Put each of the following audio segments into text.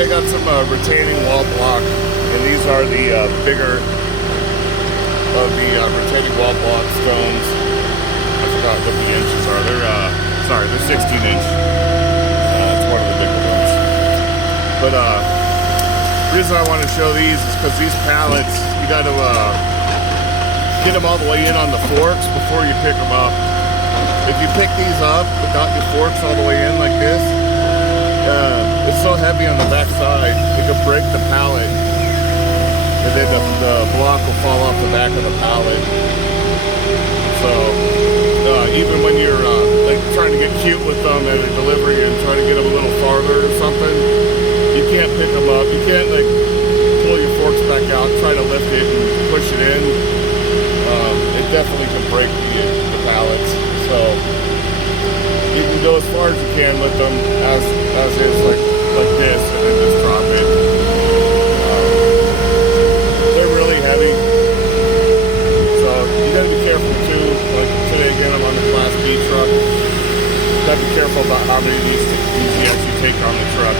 Today I got some retaining wall block, and these are the bigger of the retaining wall block stones. I forgot what the inches are. They're 16 inch. It's one of the bigger ones. But the reason I want to show these is because these pallets, you got to get them all the way in on the forks before you pick them up. If you pick these up without your forks all the way in like this, it's so heavy on the back side, it could break the pallet, and then the block will fall off the back of the pallet. So even when you're like trying to get cute with them at a delivery and try to get them a little farther or something, you can't pick them up. You can't like pull your forks back out, try to lift it and push it in. It definitely can break the pallets. So you can go as far as you can with them as is, like this, and then just drop it. They're really heavy, so you gotta be careful too. Like today again, I'm on the Class B truck. You gotta be careful about how many of these you actually take on the truck.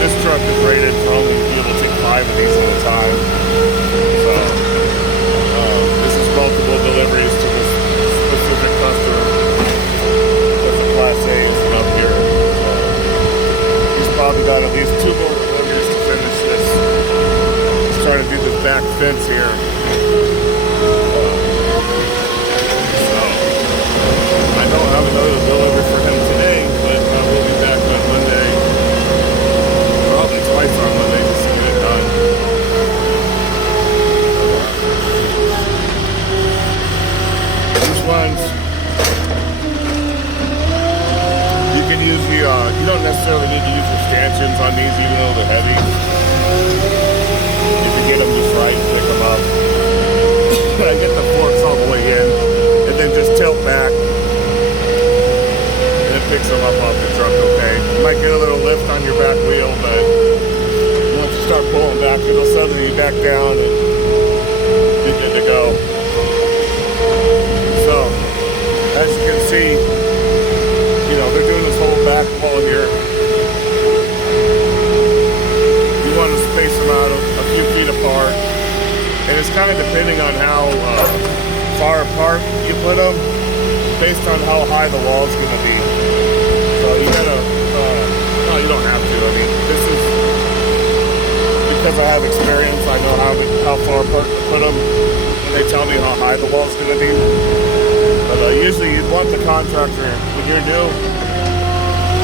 This truck is rated for only being able to take 5 of these at a time. So this is multiple deliveries to this specific customer. That's a Class A isn't up here. He's probably got at least 2 more deliveries to finish this. He's trying to do this back fence here. So I don't have another delivery for him today, but we'll be back on Monday. Probably twice on Monday just to get it done. These ones, you can use the, you don't necessarily need to use your stanchions on these even though they're heavy. You can get them just right and pick them up. I get the forks all the way in and then just tilt back and it picks them up off the truck okay. You might get a little lift on your back wheel, but once you start pulling back, it'll settle you back down and you're good to go. So, as you can see, you know, they're doing this whole back wall here. You want to space them out a few feet apart. And it's kind of depending on how far apart you put them, based on how high the wall is going to be. So you gotta, no, you don't have to. I mean, this is, because I have experience, I know how far apart to put them when they tell me how high the wall is going to be. But usually you'd want the contractor, when you're new,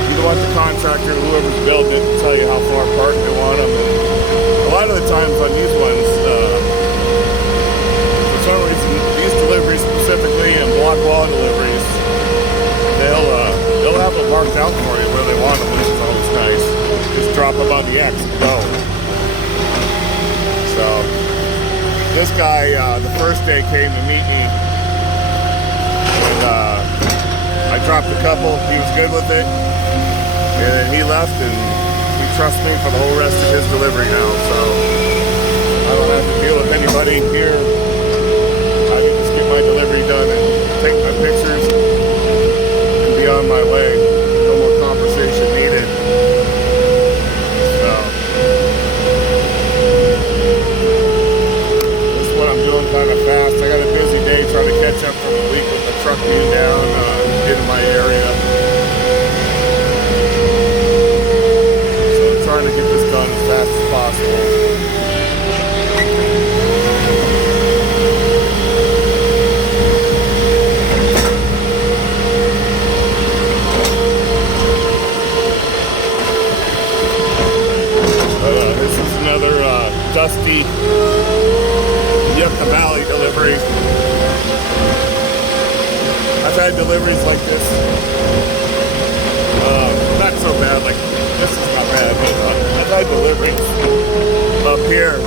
you'd want the contractor, whoever's building it, to tell you how far apart they want them. And a lot of the times on these ones, for some reason, these deliveries specifically and block wall deliveries, they'll have them marked out for you where they want them, which is always nice. Just drop them on the X and go. So this guy, the first day came to meet me, and I dropped a couple. He was good with it, and then he left, and he trusts me for the whole rest of his delivery now. So I don't have to deal with anybody here. I can just get my delivery done and take my pictures and be on my way. No more conversation needed. So this is what I'm doing kind of fast. I got a busy day trying to catch up from the week with the truck being down in my area. So I'm trying to get this done as fast as possible. This is another dusty Yucca Valley delivery. I've had deliveries like this. Not so bad, like this is not bad, but I've had deliveries up here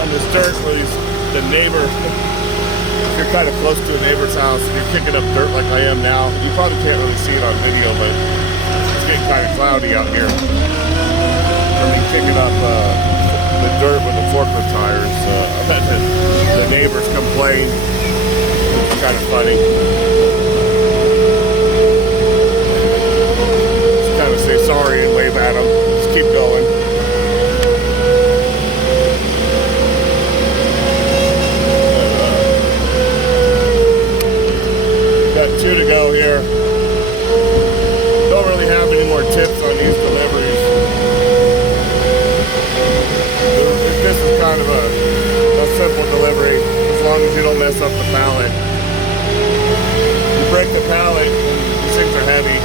on this dirt where the neighbor, if you're kind of close to a neighbor's house and you're kicking up dirt like I am now, you probably can't really see it on video, but it's getting kind of cloudy out here. Picking up the dirt with the forklift tires. I've had the neighbors complain. It's kind of funny. Just kind of say sorry and wave at them. Just keep tips on these deliveries. This is kind of a simple delivery, as long as you don't mess up the pallet. You break the pallet, these things are heavy.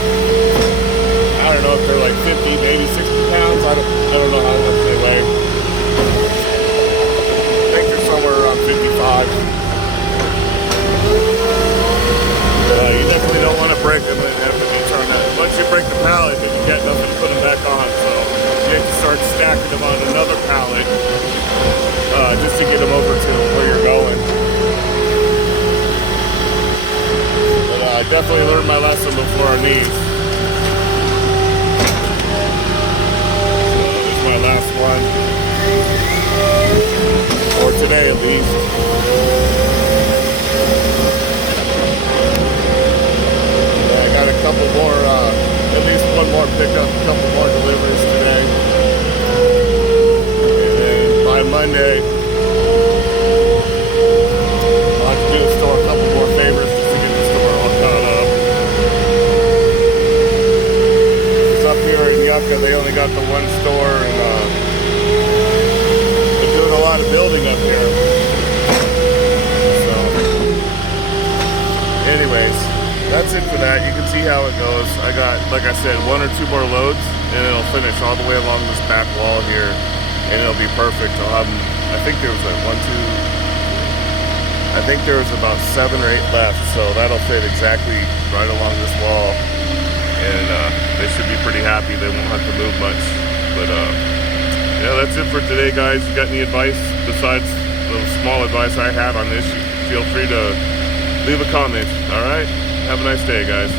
I don't know if they're like 50, maybe 60 pounds. I don't know how much they weigh. I think they're somewhere around 55. You definitely don't want to break them and have to be turned out. Once you break the pallet, then you get nothing to put them back on. So you have to start stacking them on another pallet just to get them over to where you're going. But I definitely learned my lesson before our knees. So this is my last one. For today at least. A couple more, at least one more pickup, a couple more deliveries today. And then by Monday, I'll have to do the store a couple more favors just to get the store all caught up. Because up here in Yucca, they only got the one store, and they're doing a lot of building up here. So, anyways. That's it for that. You can see how it goes. I got, like I said, 1 or 2 more loads, and it'll finish all the way along this back wall here, and it'll be perfect. I'll have, I think there was like 1, 2, I think there was about 7 or 8 left, so that'll fit exactly right along this wall, and they should be pretty happy. They won't have to move much. But yeah, that's it for today, guys. You got any advice besides the small advice I had on this? Feel free to leave a comment. All right. Have a nice day, guys.